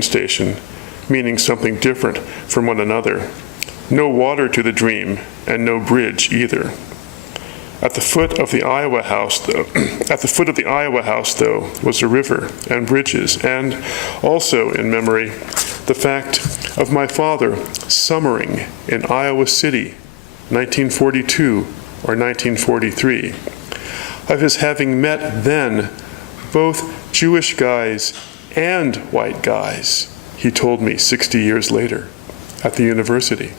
station, meaning something different from one another. No water to the dream, and no bridge either. At the foot of the Iowa House, though, was a river and bridges, and also in memory, the fact of my father summering in Iowa City, 1942 or 1943, of his having met then both Jewish guys and white guys, he told me 60 years later, at the university.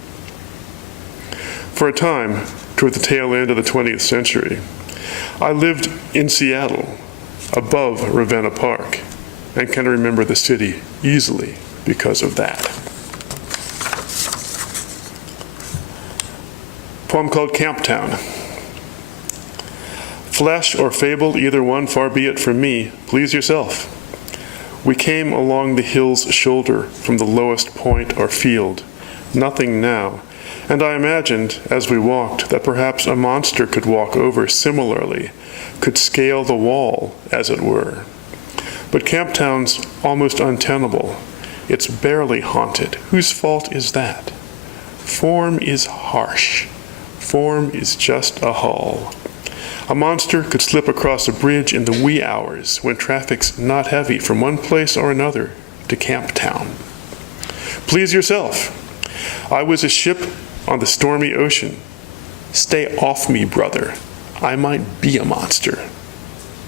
For a time, toward the tail end of the 20th century, I lived in Seattle, above Ravenna Park, and can remember the city easily because of that. Poem called Camptown. Flesh or fable, either one, far be it from me, please yourself. We came along the hill's shoulder from the lowest point or field, nothing now, and I imagined, as we walked, that perhaps a monster could walk over similarly, could scale the wall, as it were. But Camptown's almost untenable. It's barely haunted. Whose fault is that? Form is harsh. Form is just a hull. A monster could slip across a bridge in the wee hours when traffic's not heavy from one place or another to Camptown. Please yourself. I was a ship on the stormy ocean. Stay off me, brother. I might be a monster,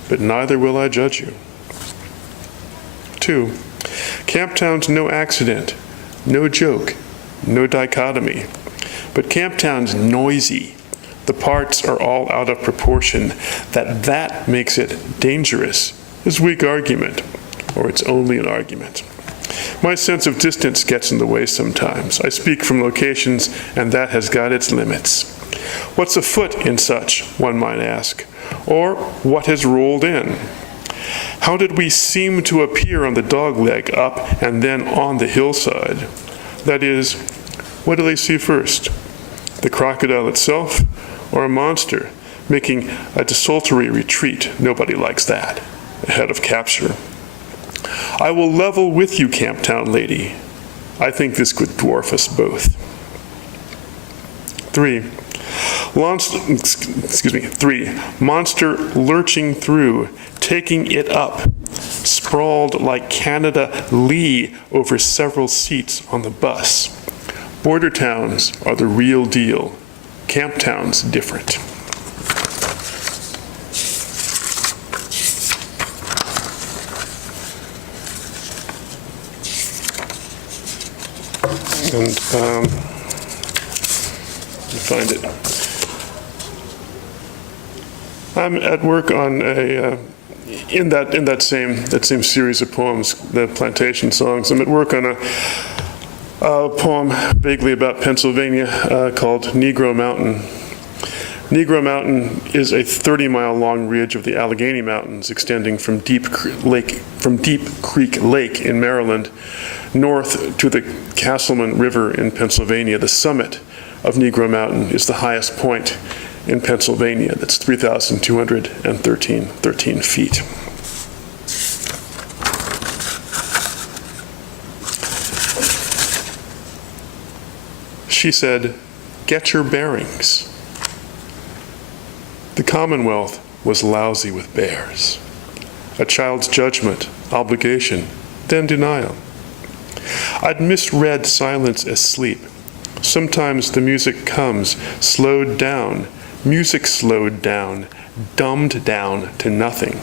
but neither will I judge you. 2. Camptown's no accident, no joke, no dichotomy, but Camptown's noisy. The parts are all out of proportion. That makes it dangerous is weak argument, or it's only an argument. My sense of distance gets in the way sometimes. I speak from locations, and that has got its limits. What's afoot in such, one might ask, or what has rolled in? How did we seem to appear on the dogleg up and then on the hillside? That is, what do they see first? The crocodile itself, or a monster making a desultory retreat? Nobody likes that, ahead of capture. I will level with you, Camptown lady. I think this could dwarf us both. 3. Monster lurching through, taking it up, sprawled like Canada Lee over several seats on the bus. Border towns are the real deal. Camptown's different. And let me find it. I'm at work on in that same series of poems, the plantation songs. I'm at work on a poem vaguely about Pennsylvania called Negro Mountain. Negro Mountain is a 30-mile long ridge of the Allegheny Mountains extending from Deep Creek Lake in Maryland north to the Castleman River in Pennsylvania. The summit of Negro Mountain is the highest point in Pennsylvania. That's 3,213 feet. She said, "Get your bearings." The Commonwealth was lousy with bears. A child's judgment, obligation, then denial. I'd misread silence as sleep. Sometimes the music comes, slowed down, music slowed down, dumbed down to nothing.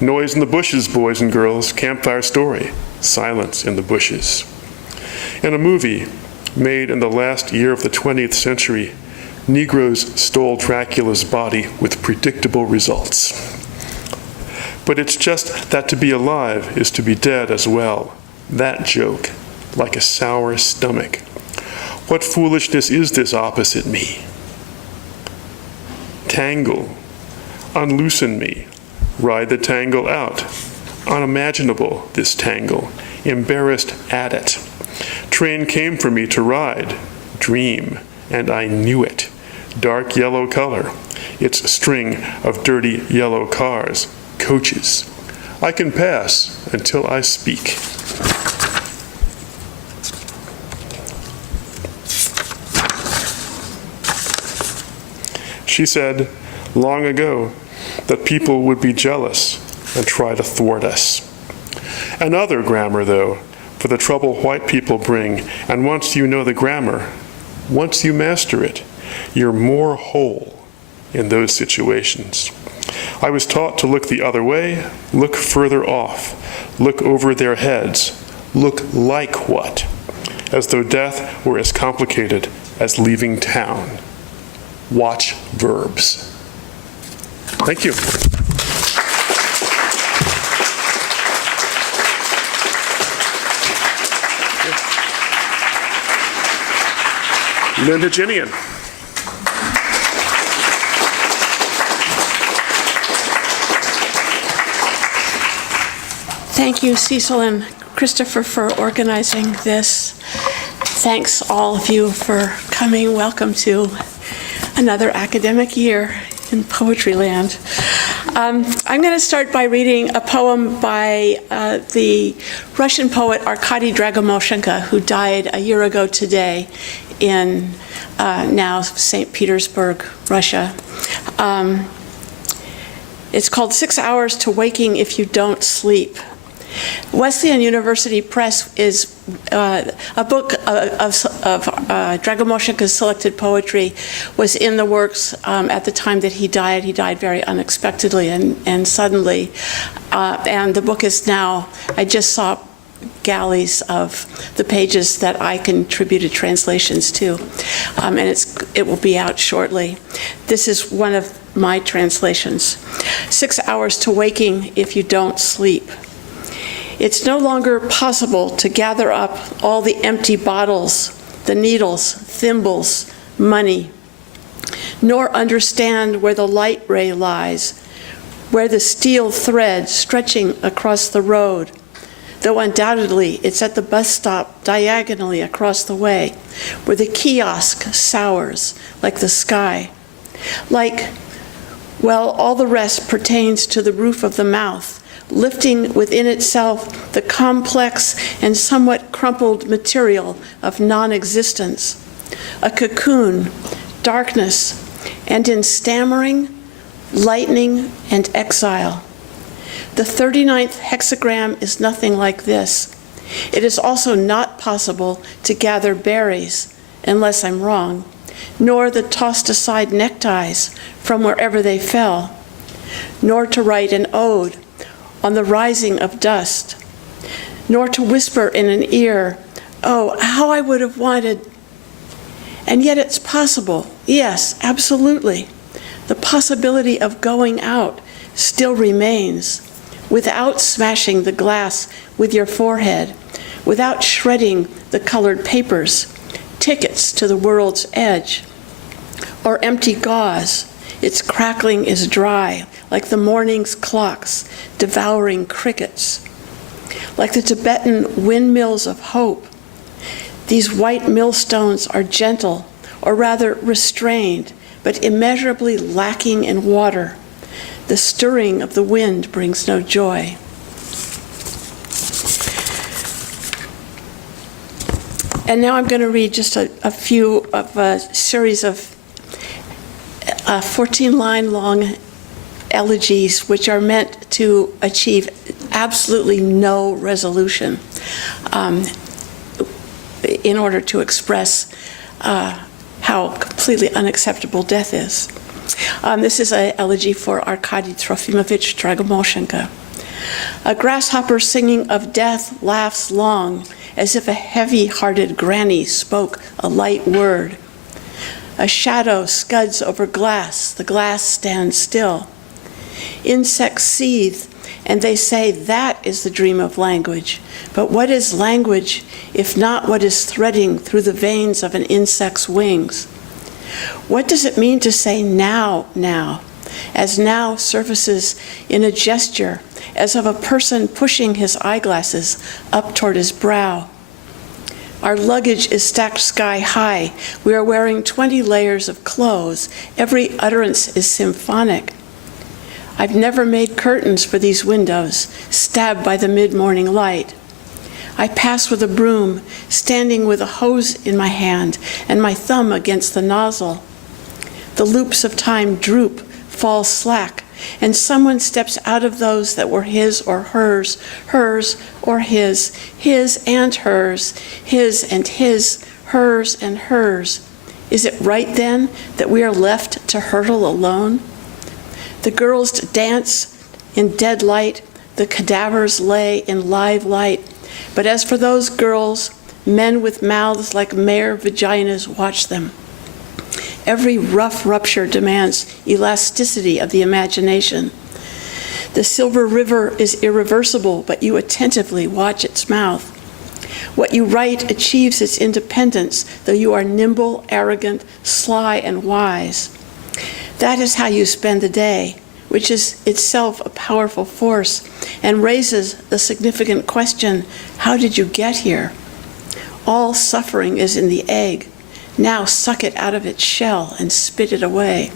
Noise in the bushes, boys and girls, campfire story, silence in the bushes. In a movie made in the last year of the 20th century, Negroes stole Dracula's body with predictable results. But it's just that to be alive is to be dead as well. That joke, like a sour stomach. What foolishness is this opposite me? Tangle, unloosen me, ride the tangle out. Unimaginable, this tangle, embarrassed at it. Train came for me to ride, dream, and I knew it. Dark yellow color, its string of dirty yellow cars, coaches. I can pass until I speak. She said long ago that people would be jealous and try to thwart us. Another grammar, though, for the trouble white people bring, and once you know the grammar, once you master it, you're more whole in those situations. I was taught to look the other way, look further off, look over their heads, look like what? As though death were as complicated as leaving town. Watch verbs. Thank you. Linda Ginian. Thank you, Cecil and Christopher, for organizing this. Thanks all of you for coming. Welcome to another academic year in Poetry Land. I'm going to start by reading a poem by the Russian poet Arkady Dragomoshenko, who died a year ago today in now St. Petersburg, Russia. It's called 6 Hours to Waking If You Don't Sleep. Wesleyan University Press is a book of Dragomoshenko's selected poetry was in the works at the time that he died. He died very unexpectedly and suddenly. And the book is now, I just saw galleys of the pages that I contributed translations to. And it will be out shortly. This is one of my translations. 6 Hours to Waking If You Don't Sleep. It's no longer possible to gather up all the empty bottles, the needles, thimbles, money, nor understand where the light ray lies, where the steel thread stretching across the road, though undoubtedly it's at the bus stop diagonally across the way, where the kiosk sours like the sky. Like, well, all the rest pertains to the roof of the mouth, lifting within itself the complex and somewhat crumpled material of non-existence, a cocoon, darkness, and in stammering, lightning, and exile. The 39th hexagram is nothing like this. It is also not possible to gather berries, unless I'm wrong, nor the tossed aside neckties from wherever they fell, nor to write an ode on the rising of dust, nor to whisper in an ear, oh, how I would have wanted. And yet it's possible, yes, absolutely. The possibility of going out still remains, without smashing the glass with your forehead, without shredding the colored papers, tickets to the world's edge, or empty gauze. Its crackling is dry, like the morning's clocks devouring crickets. Like the Tibetan windmills of hope, these white millstones are gentle, or rather restrained, but immeasurably lacking in water. The stirring of the wind brings no joy. And now I'm going to read just a few of a series of 14-line long elegies, which are meant to achieve absolutely no resolution in order to express how completely unacceptable death is. This is an elegy for Arkady Trofimovich Dragomoshenko. A grasshopper singing of death laughs long, as if a heavy-hearted granny spoke a light word. A shadow scuds over glass, the glass stands still. Insects seethe, and they say that is the dream of language. But what is language if not what is threading through the veins of an insect's wings? What does it mean to say now, now, as now surfaces in a gesture, as of a person pushing his eyeglasses up toward his brow? Our luggage is stacked sky high. We are wearing 20 layers of clothes. Every utterance is symphonic. I've never made curtains for these windows, stabbed by the mid-morning light. I pass with a broom, standing with a hose in my hand and my thumb against the nozzle. The loops of time droop, fall slack, and someone steps out of those that were his or hers or his and hers, his and his, hers and hers. Is it right then that we are left to hurtle alone? The girls dance in dead light, the cadavers lay in live light. But as for those girls, men with mouths like mare vaginas watch them. Every rough rupture demands elasticity of the imagination. The silver river is irreversible, but you attentively watch its mouth. What you write achieves its independence, though you are nimble, arrogant, sly, and wise. That is how you spend the day, which is itself a powerful force and raises the significant question, how did you get here? All suffering is in the egg. Now suck it out of its shell and spit it away.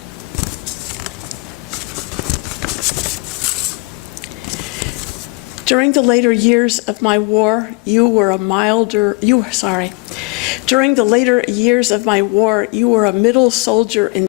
During the later years of my war, During the later years of my war, you were a middle soldier in